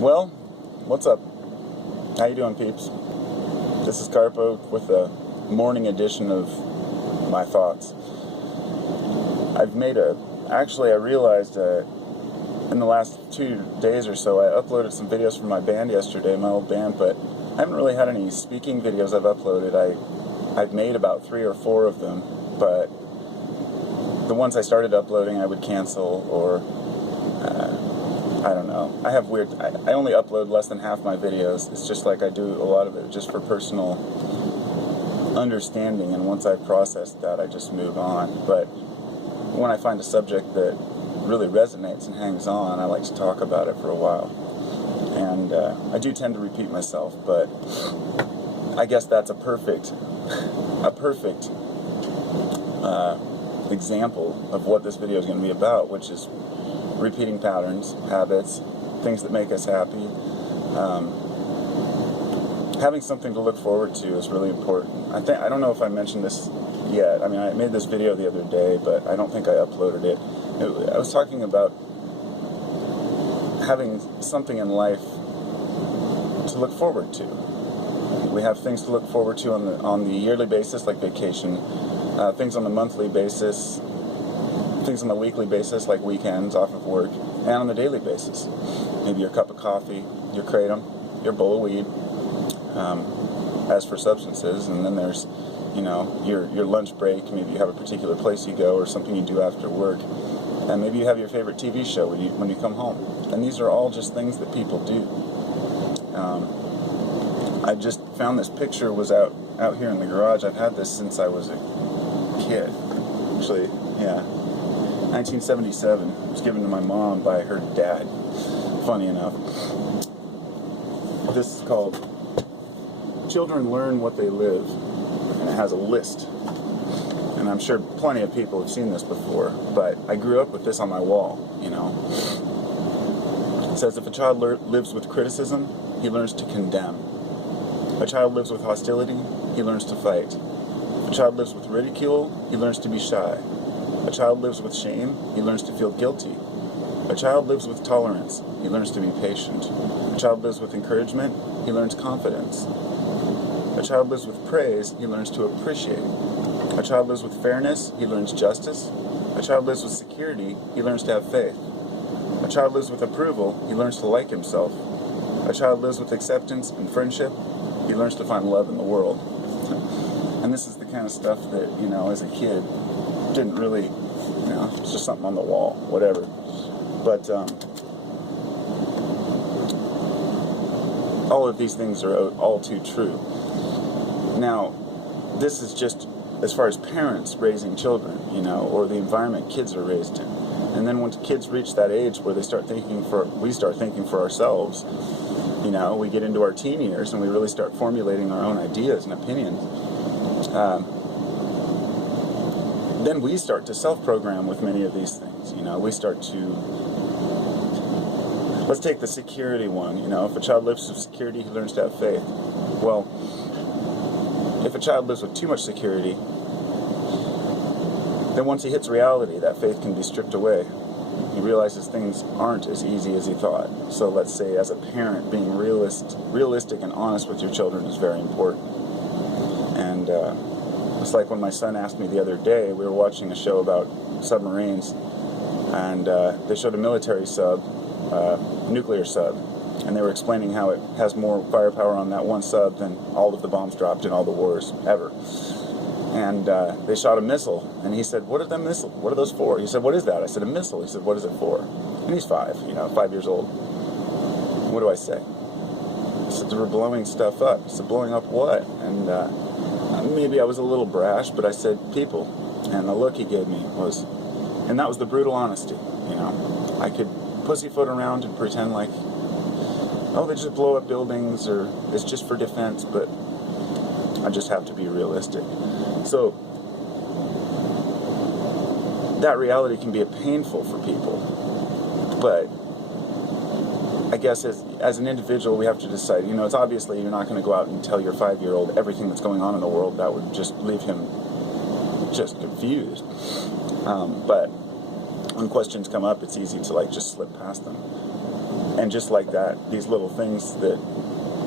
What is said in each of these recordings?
Well, what's up? How you doing, peeps? This is Carpo with a morning edition of my thoughts. I realized in the last 2 days or so, I uploaded some videos from my band yesterday, my old band, but I haven't really had any speaking videos I've uploaded. I've made about 3 or 4 of them, but the ones I started uploading I would cancel, or I don't know. I only upload less than half my videos. It's just like I do a lot of it just for personal understanding, and once I've processed that, I just move on. But when I find a subject that really resonates and hangs on, I like to talk about it for a while. And I do tend to repeat myself, but I guess that's a perfect example of what this video is going to be about, which is repeating patterns, habits, things that make us happy. Having something to look forward to is really important. I don't know if I mentioned this yet. I mean, I made this video the other day, but I don't think I uploaded it. I was talking about having something in life to look forward to. We have things to look forward to on the yearly basis, like vacation, things on the monthly basis, things on the weekly basis, like weekends off of work, and on the daily basis. Maybe your cup of coffee, your kratom, your bowl of weed, as for substances, and then there's, your lunch break. Maybe you have a particular place you go or something you do after work, and maybe you have your favorite TV show when you come home. And these are all just things that people do. I just found this picture, was out here in the garage. I've had this since I was a kid. Actually, yeah. 1977. It was given to my mom by her dad. Funny enough. This is called Children Learn What They Live, and it has a list. And I'm sure plenty of people have seen this before, but I grew up with this on my wall, It says, if a child lives with criticism, he learns to condemn. If a child lives with hostility, he learns to fight. If a child lives with ridicule, he learns to be shy. A child lives with shame, he learns to feel guilty. A child lives with tolerance, he learns to be patient. A child lives with encouragement, he learns confidence. A child lives with praise, he learns to appreciate. A child lives with fairness, he learns justice. A child lives with security, he learns to have faith. A child lives with approval, he learns to like himself. A child lives with acceptance and friendship, he learns to find love in the world. And this is the kind of stuff that, as a kid, didn't really, it's just something on the wall, whatever. But all of these things are all too true. Now, this is just as far as parents raising children, or the environment kids are raised in. And then when kids reach that age where we start thinking for ourselves, we get into our teen years and we really start formulating our own ideas and opinions. Then we start to self-program with many of these things. We start to, let's take the security one. If a child lives with security, he learns to have faith. Well, if a child lives with too much security, then once he hits reality, that faith can be stripped away. He realizes things aren't as easy as he thought. So let's say, as a parent, being realistic and honest with your children is very important. And it's like when my son asked me the other day, we were watching a show about submarines, and they showed a military sub, nuclear sub, and they were explaining how it has more firepower on that one sub than all of the bombs dropped in all the wars ever. And they shot a missile, and he said, what are those for? He said, what is that? I said, a missile. He said, what is it for? And he's 5 years old. What do I say? I said, they were blowing stuff up. He said, blowing up what? And maybe I was a little brash, but I said, people. And the look he gave me and that was the brutal honesty. I could pussyfoot around and pretend like, oh, they just blow up buildings, or it's just for defense, but I just have to be realistic. So that reality can be painful for people, but I guess as an individual, we have to decide, it's obviously you're not going to go out and tell your 5-year-old everything that's going on in the world. That would just leave him just confused. But when questions come up, it's easy to just slip past them. And just like that, these little things that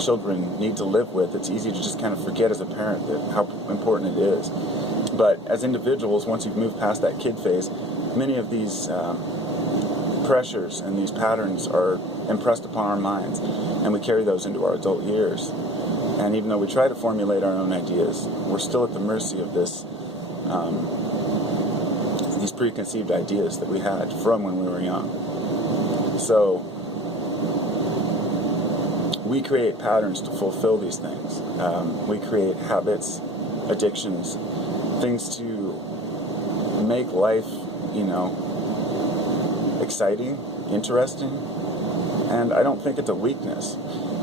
children need to live with, it's easy to just kind of forget as a parent that how important it is. But as individuals, once you've moved past that kid phase, many of these pressures and these patterns are impressed upon our minds, and we carry those into our adult years. And even though we try to formulate our own ideas, we're still at the mercy of these preconceived ideas that we had from when we were young. So we create patterns to fulfill these things. We create habits, addictions, things to make life, exciting, interesting. And I don't think it's a weakness.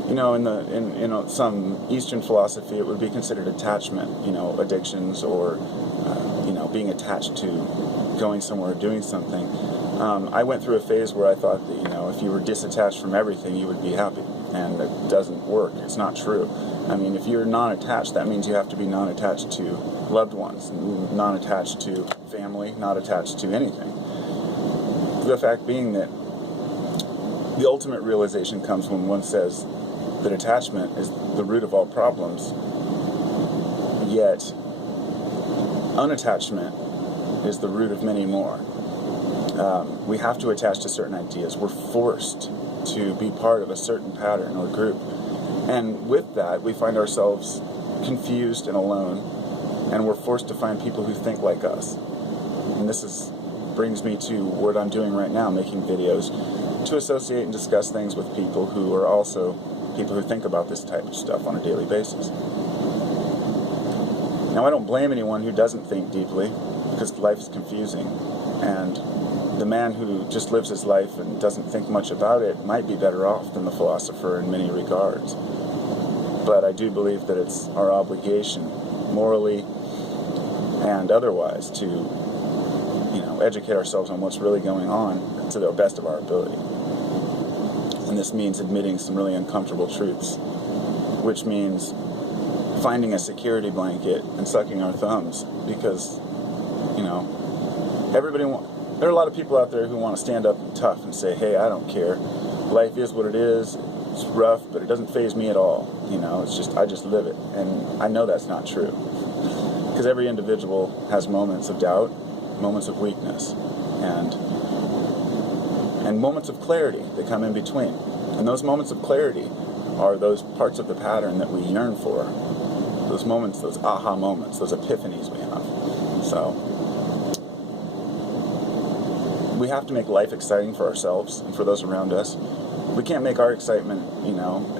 In some Eastern philosophy, it would be considered attachment, addictions, or being attached to going somewhere or doing something. I went through a phase where I thought that, if you were disattached from everything, you would be happy. And it doesn't work. It's not true. I mean, if you're non-attached, that means you have to be non-attached to loved ones, non-attached to family, not attached to anything. The fact being that the ultimate realization comes when one says that attachment is the root of all problems, yet unattachment is the root of many more. We have to attach to certain ideas. We're forced to be part of a certain pattern or group. And with that, we find ourselves confused and alone, and we're forced to find people who think like us. And this brings me to what I'm doing right now, making videos to associate and discuss things with people who are also people who think about this type of stuff on a daily basis. Now, I don't blame anyone who doesn't think deeply, because life is confusing, and the man who just lives his life and doesn't think much about it might be better off than the philosopher in many regards. But I do believe that it's our obligation, morally and otherwise, to educate ourselves on what's really going on to the best of our ability. And this means admitting some really uncomfortable truths, which means finding a security blanket and sucking our thumbs, because there are a lot of people out there who want to stand up and tough and say, hey, I don't care. Life is what it is. It's rough, but it doesn't faze me at all. I just live it. And I know that's not true. Because every individual has moments of doubt, moments of weakness, and moments of clarity that come in between. And those moments of clarity are those parts of the pattern that we yearn for. Those moments, those aha moments, those epiphanies we have. So we have to make life exciting for ourselves and for those around us. We can't make our excitement,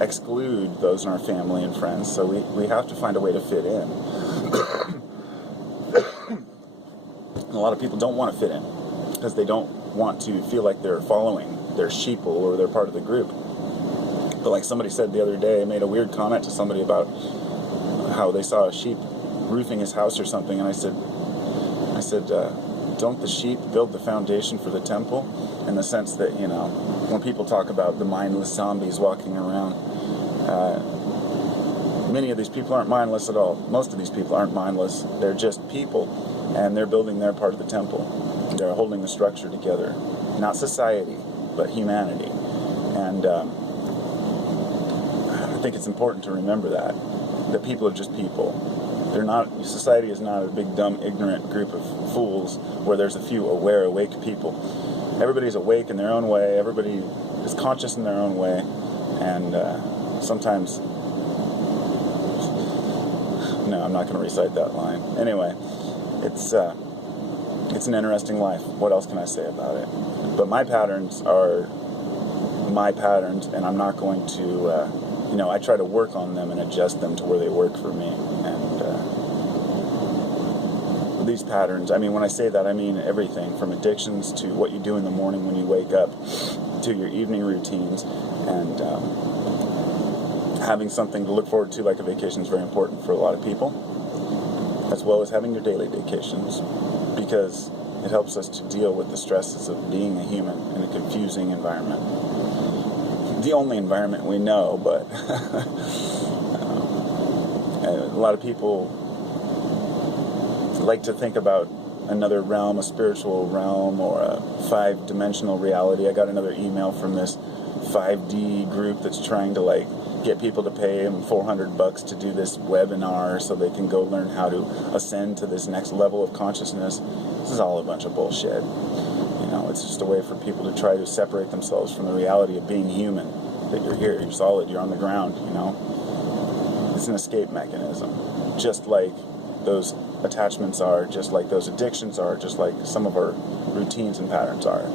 exclude those in our family and friends, so we have to find a way to fit in. A lot of people don't want to fit in because they don't want to feel like they're following their sheeple or they're part of the group. But like somebody said the other day, I made a weird comment to somebody about how they saw a sheep roofing his house or something, and I said, don't the sheep build the foundation for the temple? In the sense that, when people talk about the mindless zombies walking around, many of these people aren't mindless at all. Most of these people aren't mindless. They're just people, and they're building their part of the temple. They're holding the structure together. Not society, but humanity. And I think it's important to remember that people are just people. Society is not a big, dumb, ignorant group of fools where there's a few aware, awake people. Everybody's awake in their own way. Everybody is conscious in their own way. And sometimes... No, I'm not going to recite that line. Anyway, it's an interesting life. What else can I say about it? But my patterns are my patterns, and I'm not going to... I try to work on them and adjust them to where they work for me. And these patterns, when I say that, I mean everything from addictions to what you do in the morning when you wake up to your evening routines. And having something to look forward to like a vacation is very important for a lot of people, as well as having your daily vacations, because it helps us to deal with the stresses of being a human in a confusing environment. The only environment we know, but a lot of people like to think about another realm, a spiritual realm, or a 5-dimensional reality. I got another email from this 5D group that's trying to like get people to pay them $400 to do this webinar so they can go learn how to ascend to this next level of consciousness. This is all a bunch of bullshit. You know, it's just a way for people to try to separate themselves from the reality of being human. That you're here, you're solid, you're on the ground, you know. It's an escape mechanism. Just like those attachments are, just like those addictions are, just like some of our routines and patterns are.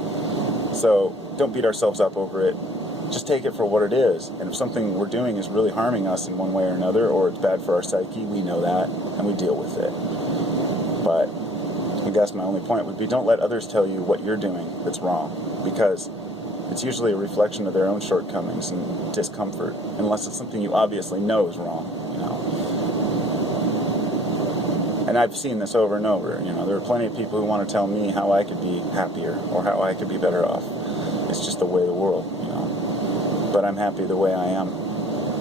So don't beat ourselves up over it. Just take it for what it is. And if something we're doing is really harming us in one way or another, or it's bad for our psyche, we know that, and we deal with it. But I guess my only point would be, don't let others tell you what you're doing that's wrong, because it's usually a reflection of their own shortcomings and discomfort, unless it's something you obviously know is wrong, you know. And I've seen this over and over. You know, there are plenty of people who want to tell me how I could be happier or how I could be better off. It's just the way of the world, you know. But I'm happy the way I am,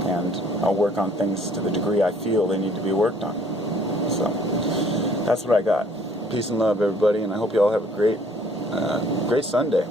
and I'll work on things to the degree I feel they need to be worked on. So that's what I got. Peace and love, everybody, and I hope you all have a great Sunday.